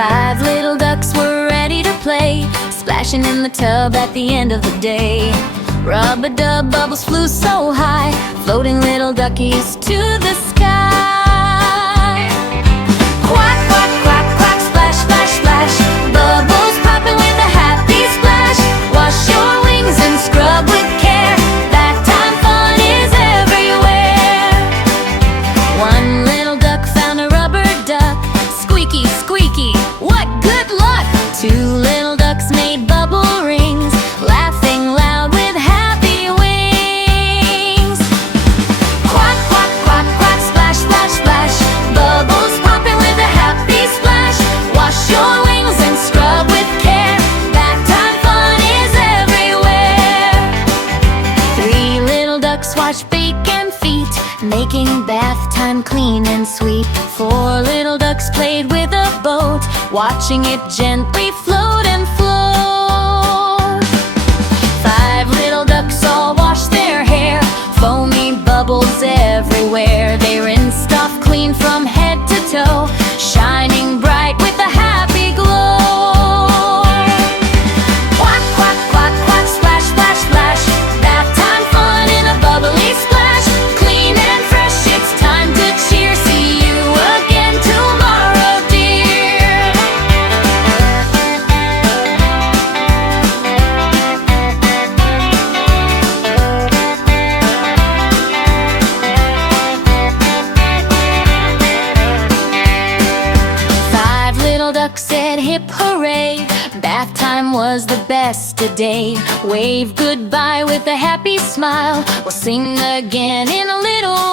5 little ducks were ready to play, splashing in the tub at the end of the day. Rub-a-dub, bubbles flew so high, floating little duckies to the sky. Quack, quack, quack, quack, splash, splash, splash, bubbles popping with a happy splash. Wash your wings and scrub with care, that time fun is everywhere. One little duck found a rubber duck, squeaky, squeaky, what good luck! 2 little ducks made bubble rings, laughing loud with happy wings. Quack, quack, quack, quack, splash, splash, splash, bubbles popping with a happy splash. Wash your wings and scrub with care, that time fun is everywhere. 3 little ducks watched bacon feet, making bath time clean and sweet. 4 little ducks played with a boat, watching it gently float and float. 5 little ducks all washed their hair, foamy bubbles everywhere. They rinsed off clean from head to toe, shining bright with a happy glow. Quack, quack, quack, quack, splash, splash, splash, bath time fun in a bubbly splash. Clean and fresh, it's time to cheer. See you again tomorrow, dear. 5 little ducks said hip hooray, bath time was the best today. Wave goodbye with a happy smile, we'll sing again in a little